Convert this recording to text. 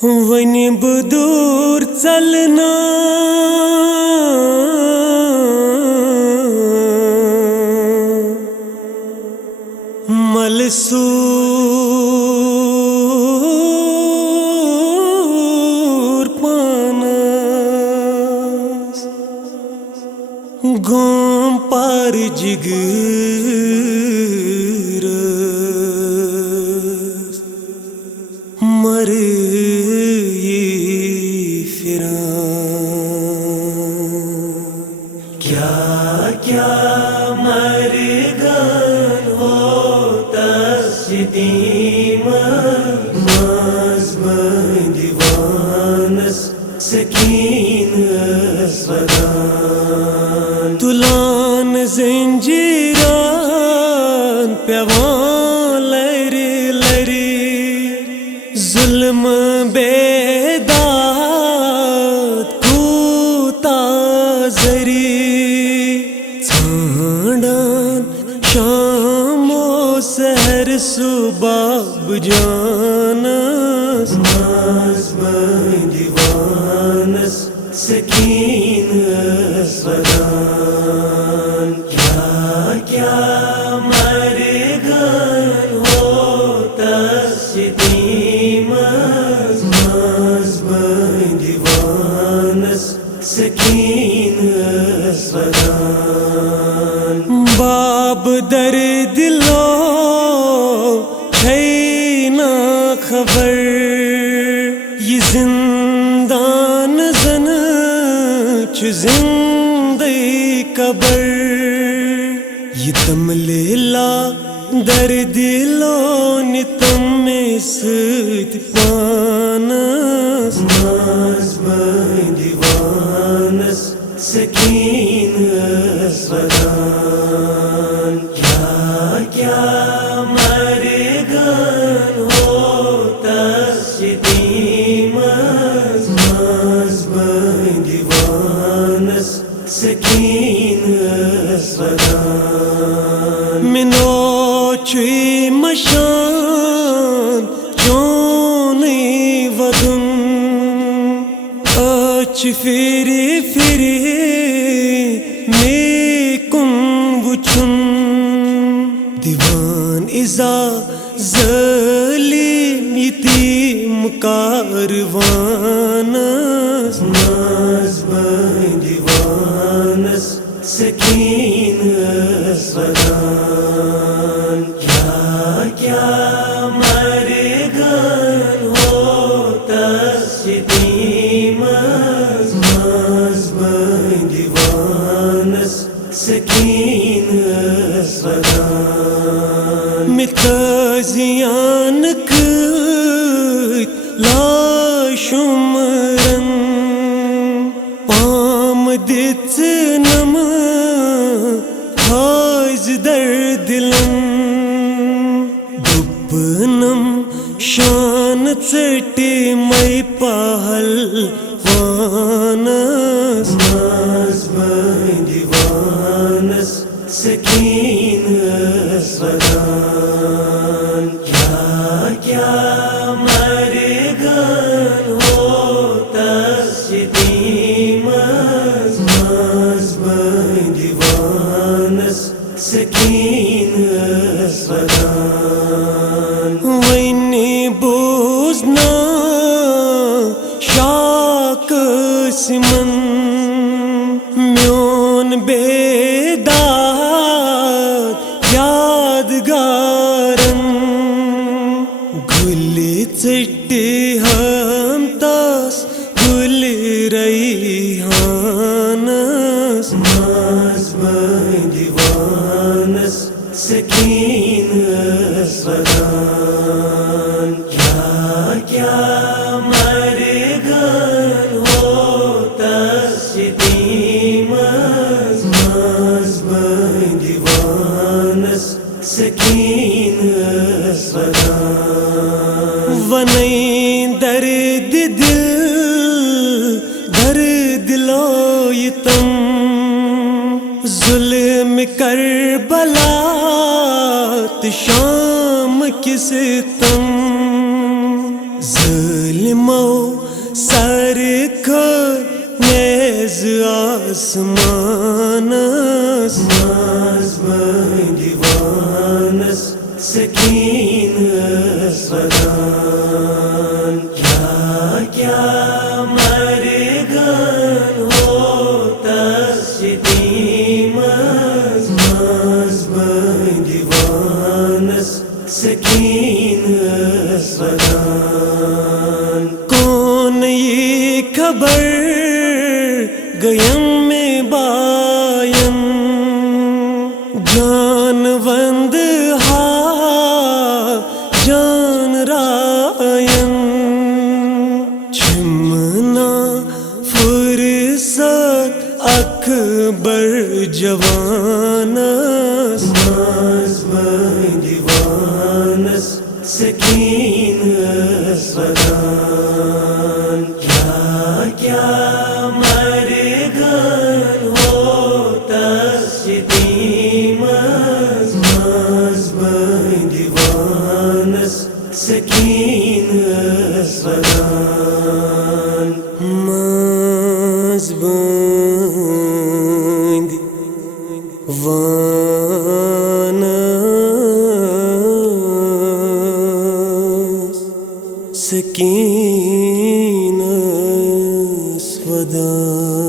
वनी बदूर चलना मलसूर पानस गोम पार जिगर मर क्या क्या मरगन हो तस्दीम मज़्बन दीवानस सकीन स्वदान तुलान ज़ंजीरान पेवान लरी लरी जुल्म बेदात कूता जरी शामो सहर सुबह जानस मज़्बन दीवानस सकीन स्वदान क्या क्या मरगन हो तस्दीम मज़्बन दीवानस सकीन स्वदान बाब दर दिलो है ना खबर ये जिंदान जन जिंदगी कबर ये दम लेला दर दिलो नितम में सित पानस मज़्बन दीवानस सकीन स्वदान क्या क्या मरगन हो तस्दीम मज़्बन दीवानस सकीन स्वदान मिनो चुई मशान चोनी वदन अच फिरी फिरी दीवान इज़ा ज़लीम यतीम कारवानस मज़्बन दीवानस सकीन स्वदान क्या क्या मरगन हो तस्दीम मज़्बन दीवानस सकीन स्वदान मिताजियान कत लाशुमरन पाम दित नम हाज दर दिलन दुबनम शान चटी मई पहल वानस मज़्बन दीवानस सकीन स्वदान क्या क्या मरगन हो तस्दीम मज़्बन दीवानस सकीन स्वदान वनी बोझना शाक सिमन म्योन बेदा यादगारन गुली चिट्टी हम तास गुली रैहानस मज़्बन दीवानस सकीन स्वदान क्या क्या मरगन हो तस्दीम मज़्बन दीवानस सकीन स्वदान वनई दर्द दिल दर्द लो यतम जुल्म करबला शाम किस तम ظلمو سر کھر نیز آسمانس ماز دیوانس سکینس ودان کیا مرگن ہوتا شدیمس ماز دیوانس سکینس ودان کون یہ خبر گیم میں باین جان وند ہا جان راین چمنا فرصت اکبر جوانس ماز دیوانس سکینس ودان کیا مرگن ہوتا شدیمس ماز دیوانس سکینس ودان ماز دیوانس سکینس ودان